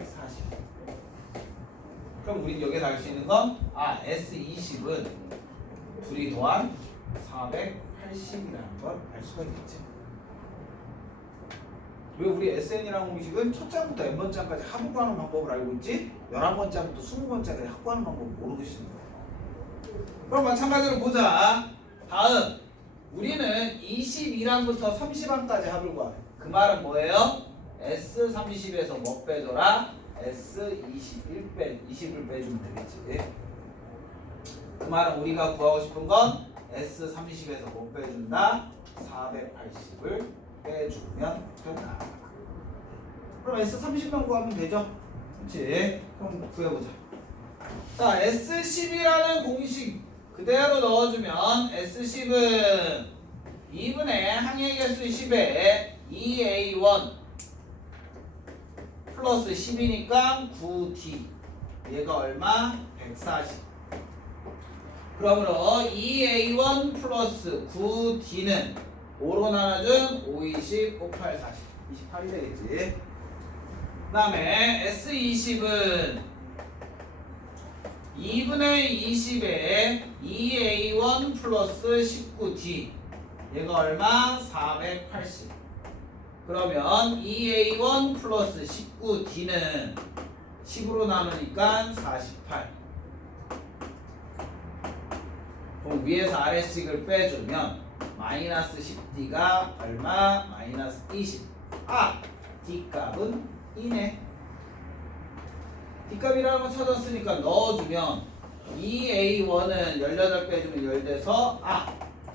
340. 그럼 우린 여기에 알 수 있는 건 S20은 둘이 더한 480이라는 걸 알 수가 있겠지. 왜 우리 SN이라는 공식은 첫 장부터 n번째까지 합구하는 방법을 알고 있지 11번째부터 20번째까지 합구하는 방법을 모르고 있는 거야. 그럼 마찬가지로 보자. 다음 우리는 22항부터 30항까지 합을 구하래. 그 말은 뭐예요? S30에서 뭐 빼줘라? S20을 빼주면 되겠지. 그 말은 우리가 구하고 싶은 건 S30에서 뭐 빼준다? 480을 빼주면 된다. 그럼 S30만 구하면 되죠? 그렇지? 그럼 구해보자. 자, S10이라는 공식 그대로 넣어주면 S10은 2분의 항의 개수 10에 2A1 플러스 10이니까 9D 얘가 얼마? 140. 그러므로 2A1 플러스 9D는 5로 나눠준 5, 20, 5, 8, 40 28이 되겠지. 그 다음에 S20은 2분의 20에 2A1 플러스 19D 얘가 얼마? 480. 그러면 2A1 플러스 19D는 10으로 나누니까 48. 그럼 위에서 아래식을 빼주면 마이너스 10D가 얼마? 마이너스 20. D값은 2네. D값이라는 거 찾았으니까 넣어주면 2A1은 18 빼주면 10돼서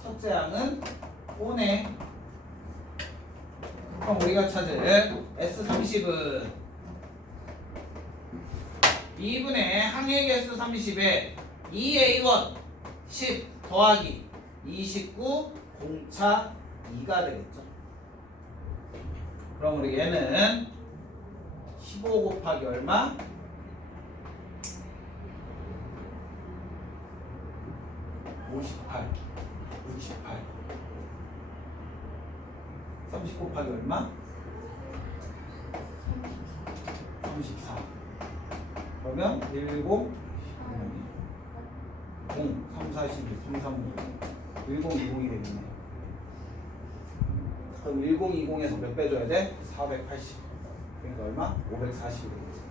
첫째 항은 5네. 그럼 우리가 찾을 S30은 2분의 항의 개수 30에 2A1 10 더하기 29 공차 2가 되겠죠. 그럼 우리 얘는 15 곱하기 얼마? 58 68 30 곱하기 얼마? 34. 그러면 10 0 3 4 12 3 3 5 1020이 되겠네. 그럼 1020에서 몇 빼줘야 돼? 480. 그러니까 얼마? 540이 되겠지.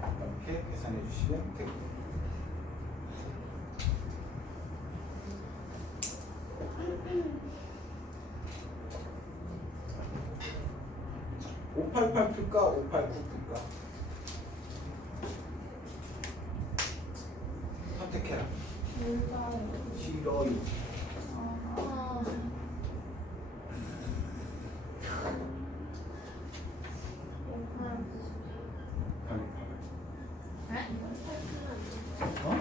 이렇게 계산해 주시면 되겠습니다. 588 풀까? 589 풀까? 선택해라. 싫어요. 어?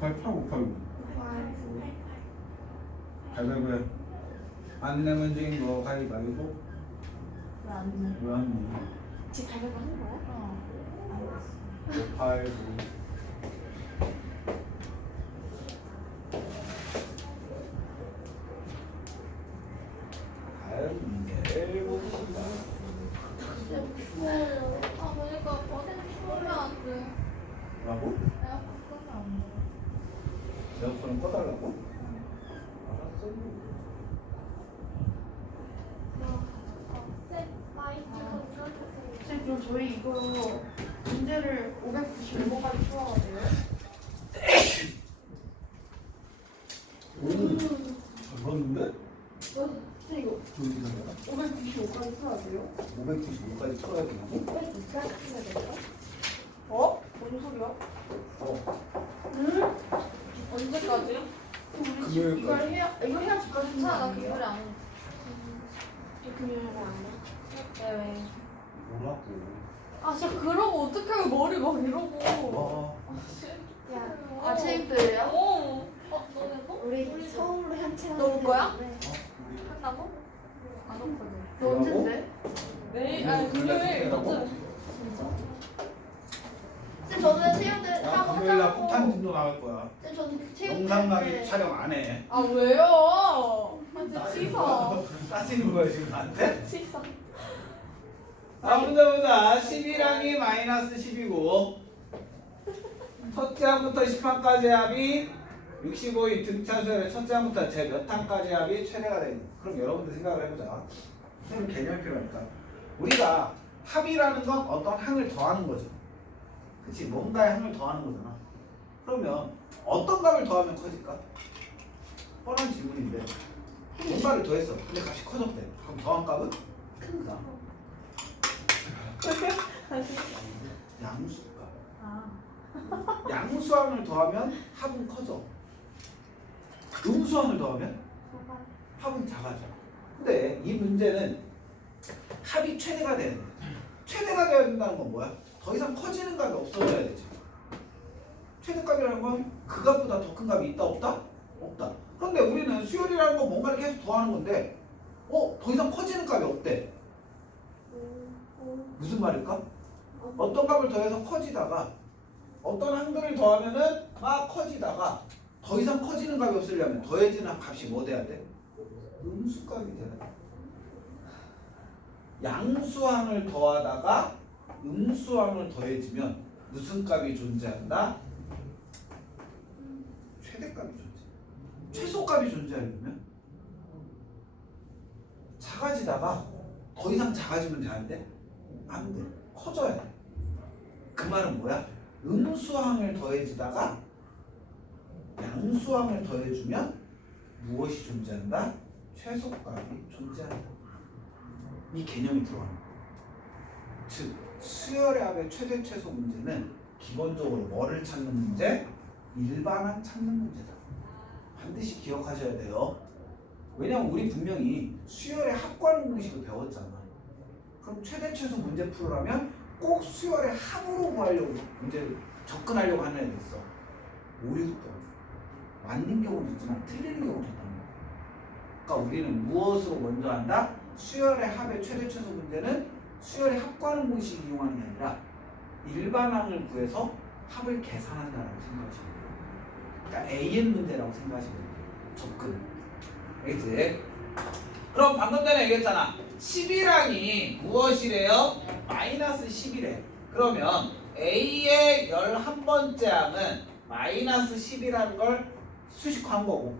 588, 589. 가위바위보. 안 내면 진 거 가위바위보. 왜 안 돼? 왜 안 내? 지금 가위바위보 한 거야? 589. 다음 문제를 봅시다. 추워요. 그러니까 버튼 끄면 안 돼. 뭐라고? 에어컨 끄면 안 돼. 에어컨을 꺼달라고? 알았어. 선생님 그럼 저희 이거 문제를 595번까지 풀어야 돼요? 오, 잘 봤는데? 선생님 이거 595까지 풀어야 돼요? 595까지 풀어야 되나고? 왜 누가 끄면 돼요? 어? 뭔 소리야? 어. 언제까지요? 우리 금요일까지. 집 이걸 해야 이거 해야 집까지 괜찮아, 나 그거를 안 해. 저 금요일에 안 해? 왜? 뭐라고? 진짜 그러고 어떡해 머리 막 이러고. 아 체육대회야? 너네 뭐? 우리 처음으로 현채랑 너 올 거야? 네. 한다고? 안 오거든. 너 언젠데? 내일 금요일 어째? 쌤 저는 체육대회 나 금요일 날 폭탄진도 나갈 거야. 쌤 저는 체육대회 영상막이 촬영 안 해. 왜요? 완전 치사. 따지는 거야 지금 나한테? 치사. 다음 문제 보자. 11항이 마이너스 10이고 첫째 항부터 10항까지 합이 65인 등차수열의 첫째 항부터 제 몇 항까지 합이 최대가 되는. 그럼 여러분들 생각을 해보자. 선생님 개념이 필요하니까. 우리가 합이라는 건 어떤 항을 더하는 거죠. 그치? 뭔가의 항을 더하는 거잖아. 그러면 어떤 값을 더하면 커질까? 뻔한 질문인데 뭔가를 더했어. 근데 값이 커졌대. 그럼 더한 값은? 큰가? 양수값. 아. 양수항을 더하면 합은 커져. 음수항을 더하면 합은 작아져. 근데 이 문제는 합이 최대가 되는 거야. 최대가 되어야 된다는 건 뭐야? 더 이상 커지는 값이 없어져야 되지. 최대값이라는 건 그 값보다 더 큰 값이 있다 없다? 없다. 그런데 우리는 수열이라는 건 뭔가를 계속 더하는 건데 더 이상 커지는 값이 없대. 무슨 말일까? 어떤 값을 더해서 커지다가 어떤 항들을 더하면은 막 커지다가 더 이상 커지는 값이 없으려면 더해지는 값이 뭐 돼야 돼? 음수값이 돼야 돼. 양수항을 더하다가 음수항을 더해지면 무슨 값이 존재한다? 최대값이 존재. 최소값이 존재하려면 작아지다가 더 이상 작아지면 되는데 안 돼. 커져야 돼. 그 말은 뭐야? 음수항을 더해지다가 양수항을 더해주면 무엇이 존재한다? 최소값이 존재한다. 이 개념이 들어가는 거야. 즉 수열의 합의 최대 최소 문제는 기본적으로 뭐를 찾는 문제? 일반항 찾는 문제다. 반드시 기억하셔야 돼요. 왜냐면 우리 분명히 수열의 합과는 공식을 배웠잖아. 그럼 최대 최소 문제 풀으려면 꼭 수열의 합으로 구하려고 문제를 접근하려고 하는 애도 있어. 오류도 맞는 경우도 있지만 틀리는 경우도 있단 말이야. 그러니까 우리는 무엇으로 먼저 한다? 수열의 합의 최대 최소 문제는 수열의 합과는 공식을 이용하는 게 아니라 일반항을 구해서 합을 계산한다라고 생각하시면 돼요. 그러니까 AN 문제라고 생각하시면 돼요. 접근. 알겠지? 그럼 방금 전에 얘기했잖아. 11항이 무엇이래요? 마이너스 10이래. 그러면 A의 11번째 항은 마이너스 10이라는 걸 수식한 거고,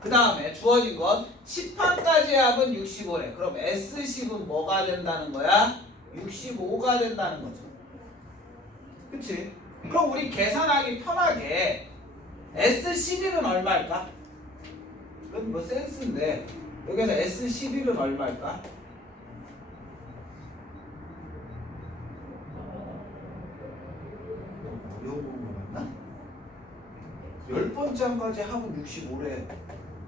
그 다음에 주어진 건 10항까지 합은 65래. 그럼 S10은 뭐가 된다는 거야? 65가 된다는 거죠. 그치? 그럼 우리 계산하기 편하게 S11은 얼마일까? 이건 뭐 센스인데 여기서 S11은 얼마일까? 어려운 거 맞나? 10번째 항까지 합은 65래.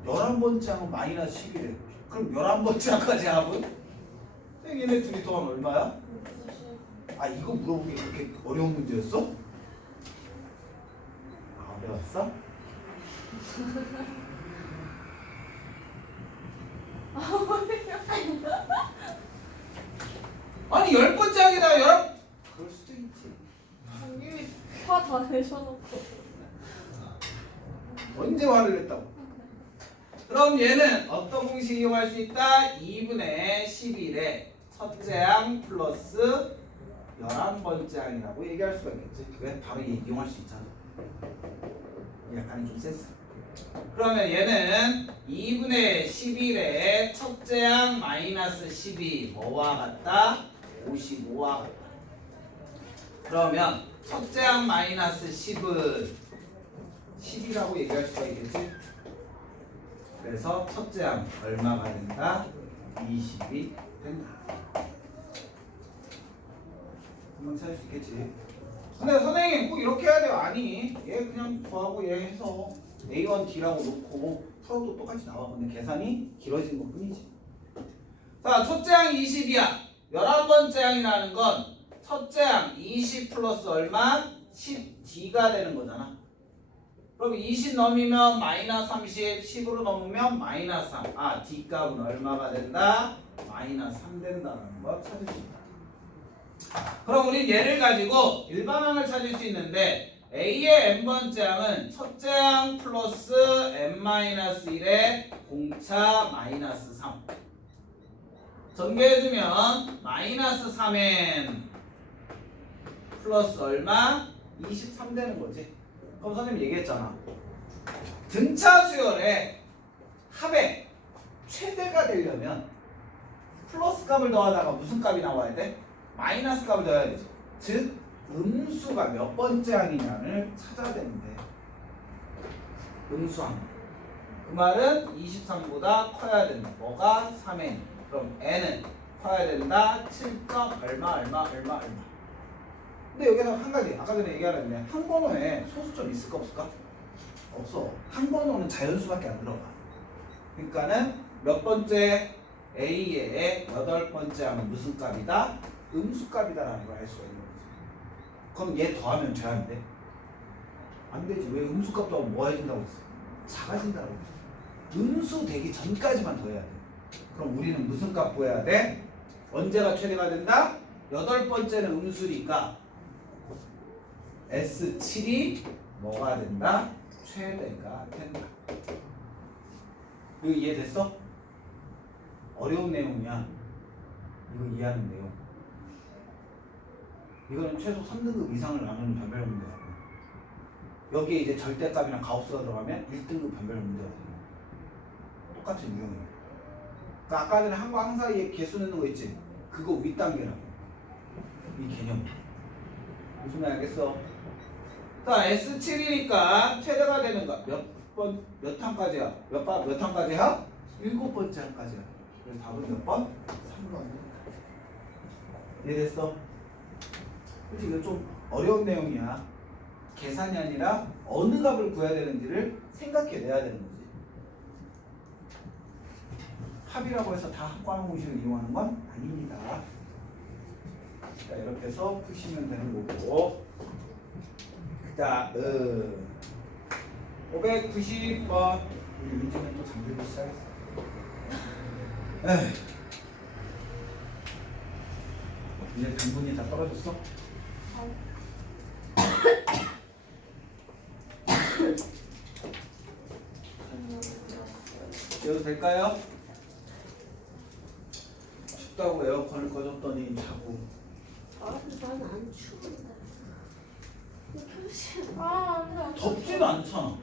11번째 항은 마이너스 10이래. 그럼 11번째 항까지 합은? 얘네 둘이 더하면 얼마야? 아 이거 물어보기 그렇게 어려운 문제였어? 아 어려웠어? 아니 10번째 항이다 11. 그럴 수도 있지. 이미 화 다 내셔놓고. 언제 화를 냈다고? 그럼 얘는 어떤 공식 이용할 수 있다? 2분의 11에 첫째 항 플러스 11번째 항이라고 얘기할 수가 있겠지. 왜? 바로 얘 이용할 수 있잖아. 약간 좀 센스. 그러면 얘는 2분의 11에 첫째 항 마이너스 12 뭐와 같다? 55와 같다. 그러면 첫째 항 마이너스 10은 10이라고 얘기할 수가 있겠지. 그래서 첫째 항 얼마가 된다? 20이 된다. 한번 찾을 수 있겠지. 근데 선생님 꼭 이렇게 해야 돼요? 아니, 얘 그냥 구하고 얘 해서 A1D라고 놓고 풀어도 똑같이 나와. 근데 계산이 길어진 것 뿐이지. 자, 첫째 항 20이야. 11번째 항이라는 건 첫째 항 20 플러스 얼마? 10D가 되는 거잖아. 그럼 20 넘으면 마이너스 30, 10으로 넘으면 마이너스 3. 아, D 값은 얼마가 된다? 마이너스 3 된다는 거 찾을 수 있다. 그럼 우린 얘를 가지고 일반항을 찾을 수 있는데 A의 n번째 항은 첫째 항 플러스 n-1의 공차 마이너스 3. 전개해주면 마이너스 마이너스 3n 플러스 얼마? 23 되는 거지. 그럼 선생님 얘기했잖아. 등차 수열의 합의 최대가 되려면 플러스 값을 더하다가 무슨 값이 나와야 돼? 마이너스 값을 더해야 되지. 즉 음수가 몇 번째 항이냐를 찾아야 되는데 음수항. 그 말은 23보다 커야 된다. 뭐가 3n. 그럼 n은 커야 된다. 7. 얼마. 근데 여기서 한 가지 아까 전에 얘기하는데 한 번호에 소수점 있을까 없을까? 없어. 한 번호는 자연수밖에 안 들어가. 그러니까는 몇 번째 A의 8번째 하면 무슨 값이다? 음수값이다라는 걸 알 수가 있는 거지. 그럼 얘 더하면 돼야 안 돼? 안 되지. 왜 음수값 더하면 뭐 해준다고 했어? 작아진다고 했어. 음수 되기 전까지만 더해야 돼. 그럼 우리는 무슨 값 구해야 돼? 언제가 최대가 된다? 8번째는 음수니까 S7이 뭐가 된다? 최대가 된다. 이거 이해됐어? 어려운 내용이야. 이거 이해하는 내용. 이거는 최소 3등급 이상을 나누는 변별력 문제야. 여기에 이제 절대값이나 가우스가 들어가면 1등급 변별력 문제가 돼요. 똑같은 유형이에요. 그러니까 아까 전에 한과 항 사이에 개수 넣는 거 있지? 그거 윗단계라고. 이 개념. 무슨 말 알겠어? 자, S7이니까 최대가 되는 거 몇 항까지야? 몇 항까지야? 7번째 항까지야. 그래서 답은 몇 번? 3번. 이해됐어? 그치, 이거 좀 어려운 내용이야. 계산이 아니라 어느 값을 구해야 되는지를 생각해내야 되는 거지. 합이라고 해서 다 합과항 공식을 이용하는 건 아닙니다. 자, 이렇게 해서 푸시면 되는 거고. 자, 590번. 우리 윤지는 또 잠들기 시작했어. 에휴. 이제 당분이 다 떨어졌어? 여도 될까요? 춥다고 에어컨을 꺼줬더니 자고. 나는 안 추운데. 안돼. 덥지도 않잖아.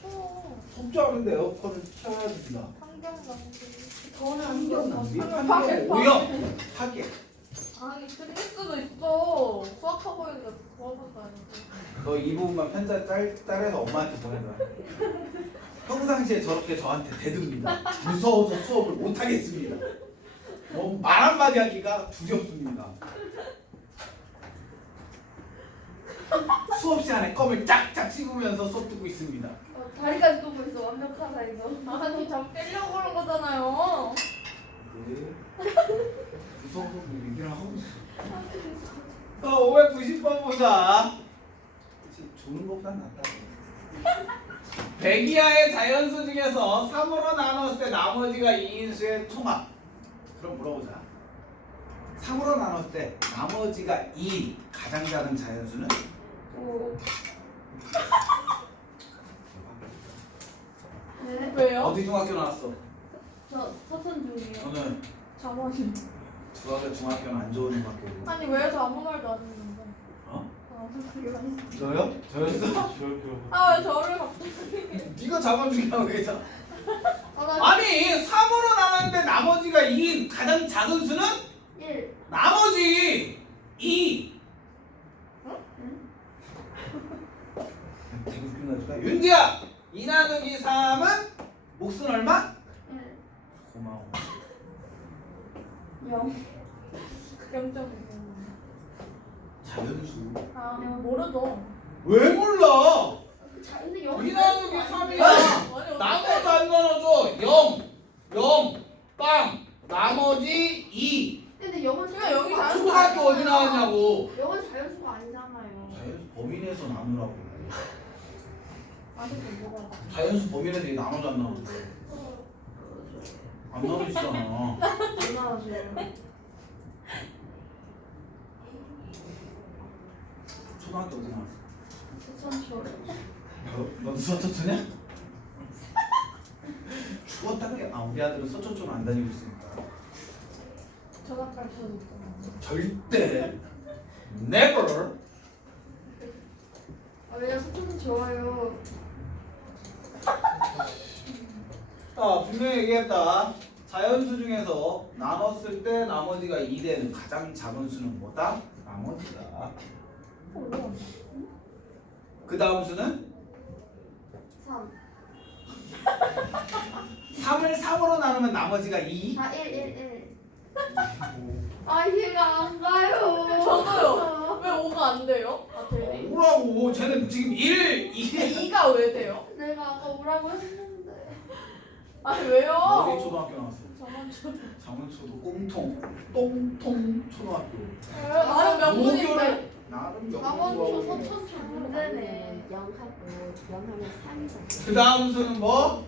추워. 덥지 않은데 에어컨을 켜야 됩니다. 환경 낭비. 더는 안 환경 좋아. 낭비? 환경 환경 파괴. 오염! 파괴. 아니 틀릴 수도 있어. 수학하고 있는데 수학은 아닌데. 너 이 부분만 편자 딸해서 엄마한테 보내줘라. 평상시에 저렇게 저한테 대듭니다. 무서워서 수업을 못하겠습니다. 말 한마디 하기가 두렵습니다. 수업 시간에 껌을 짝짝 씹으면서 수업 듣고 있습니다. 다리까지 또 있어. 완벽하다 이거. 아니 잠 깨려고 그런 거잖아요. 네. 무서워서 뭐 얘기를 하고 있어. 590번 보자. 그치, 좋은 것보단 낫다. 100 이하의 자연수 중에서 3으로 나눴을 때 나머지가 2인수의 총합. 그럼 물어보자. 3으로 나눴을 때 나머지가 2 가장 작은 자연수는? 오. 네. 왜요? 어디 중학교 나왔어? 저 서천 중이에요. 저는 잠깐만요. 중학교는 안 좋은 중학교고. 아니 왜 저 아무 말도 안 했는데? 어? 아, 저요? 저였어? 왜 저를 갑자기? 네가 잡아주기라고 했잖아. 나 아니 3으로 나눴는데 나머지가 2인 가장 작은 수는? 1. 나머지 2. 되게 웃긴 거니까. 윤지야 2 나누기 3은 몫은 얼마? 1. 고마워. 0. 0.5. 자연수. 아 모르죠. 왜 몰라? 자, 근데 0. 2 나누기 3이야. 아니 나머지 안 나눠줘. 0, 0, 빵. 나머지 2. 근데 0은 그냥 여기 자연수가 자연수 초등학교 어디 나왔냐고. 0은 자연수가 아니잖아요. 자연수 범인에서 나누라고. 아직도 뭐가? 자연수 범인에서 이게 나누지 안 나누지? 안 나누지잖아. 얼마나 줘요? 초등학교 어디 나왔어? 서천초. 넌 서초초냐? 죽었다는 게 우리 아들은 서초초는 안 다니고 있으니까. 전학갈 펴니까. 절대 never. 아, 왜냐 소천은 좋아요. 자, 분명히 얘기했다. 자연수 중에서 나눴을 때 나머지가 2되는 가장 작은 수는 뭐다? 나머지다. 그 다음 수는 3. 3을 3으로 나누면 나머지가 2. 4, 1, 1, 1. 아, 이해가 안 가요. 저도요. 왜 5가 안 돼요? 아 되네. 뭐라고? 쟤는 지금 1, 2. 2가 왜 돼요? 내가 아까 오라고 했는데. 아니 왜요? 어디 초등학교 나왔어? 저만 줘. 장원초도 꽁통, 똥통 초등학교. 나는 명문인데. 모교를 나름 강원초, 명문. 서천초 문제네. 0하고 0하면 3이잖아. 그 다음 수는 뭐?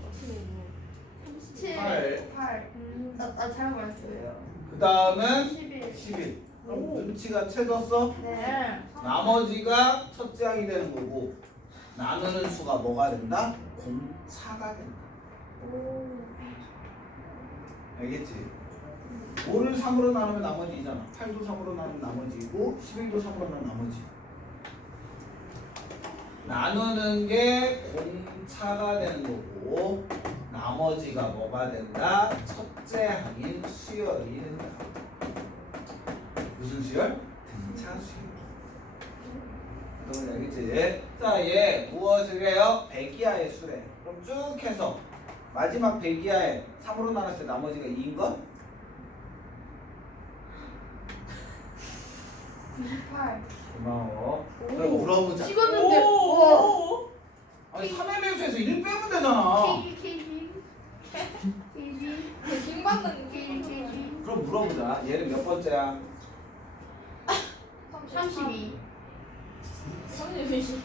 7, 8. 8. 나 잘못 말했어요. 그 다음은 11. 11. 그럼 눈치가 채졌어? 네. 나머지가 첫째 항이 되는 거고 나누는 수가 뭐가 된다? 공차가 된다. 오. 알겠지? 5를 3으로 나누면 나머지 2잖아. 8도 3으로 나누면 나머지고 11도 3으로 나누면 나머지. 나누는 게 공차가 되는 거고 나머지가 뭐가 된다? 첫째 항인 수열이 된다. 무슨 수열? 등차 수열. 너는 알겠지? 자, 얘 무엇을 해요? 백이하의 수래. 그럼 쭉 해서 마지막 백이하에 3으로 나눴을 때 나머지가 2인 것? 28. 고마워. 그럼 물어보자. 찍었는데. 오. 아니 3의 배수에서 1 빼면 되잖아. KG. 킹 받는 KG. 그럼 물어보자. 얘는 몇 번째야? 32. 32.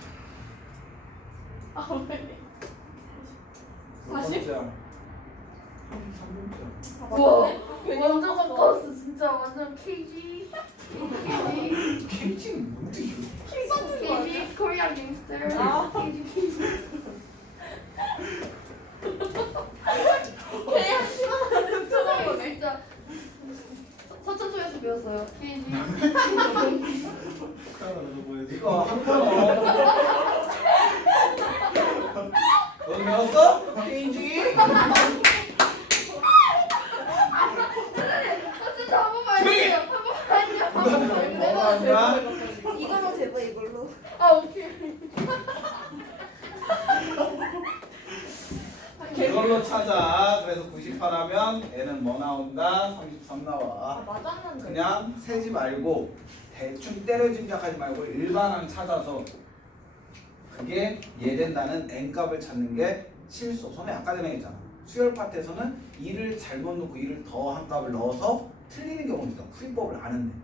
아 왜? 몇 40? 번째야? 33번째야. 우와. 괜히 완전 바꿨어. 바꿨어. 진짜 완전 KG. KG. 케이지는 뭔데 이거? 킹 받는 거 아니야? KG 코리안 갱스터. 아. KG. 그냥 시원하게 쳐다보네. 진짜 서천초에서 배웠어요. KG. 이거 한 번어. 너 배웠어? 케이지? 진짜 한 번만 조용히 해. 해주세요. 한 번만요. 너는 뭐가 한다? 이걸로 대봐 이걸로. 아 오케이. 이걸로 찾아. 그래서 98하면 얘는 뭐 나온다? 33 아 나와. 맞았는데. 그냥 세지 말고 대충 때려 짐작하지 말고 일반항 찾아서 그게 예된다는 n값을 찾는 게 실수. 손에 아까 전에 했잖아. 수열 파트에서는 2를 잘못 넣고 2를 더 한 값을 넣어서 틀리는 경우도 있다. 풀이법을 아는데.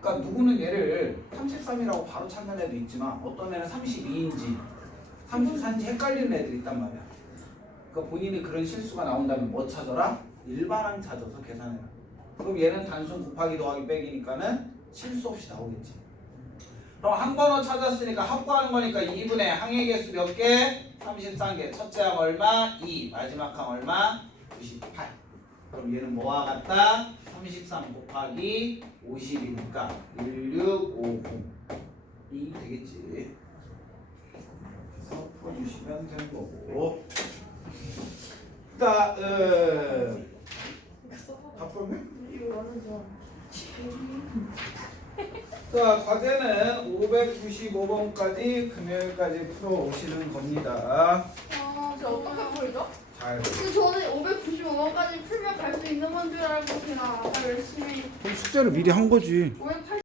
그러니까 누구는 얘를 33이라고 바로 찾는 애도 있지만 어떤 애는 32인지 34인지 헷갈리는 애들이 있단 말이야. 그러니까 본인이 그런 실수가 나온다면 뭐 찾아라? 일반항 찾아서 계산해라. 그럼 얘는 단순 곱하기 더하기 빼기니까는 실수 없이 나오겠지. 그럼 한 번호 찾았으니까 합구하는 거니까 2분의 항의 개수 몇 개? 33개. 첫째 항 얼마? 2. 마지막 항 얼마? 98. 그럼 얘는 뭐와 같다? 33 곱하기 50이니까 1650이 되겠지. 그래서 풀어주시면 되는 거고. 다음 다 풀었네? 이거 완전 좋아. 자, 과제는 595번까지 금요일까지 풀어오시는 겁니다. 아, 이제 어떻게 풀죠? 잘. 근데 저는 595번까지 풀면 갈 수 있는 건 줄 알고 그냥 아까 열심히 그럼 숙제를 미리 한 거지. 595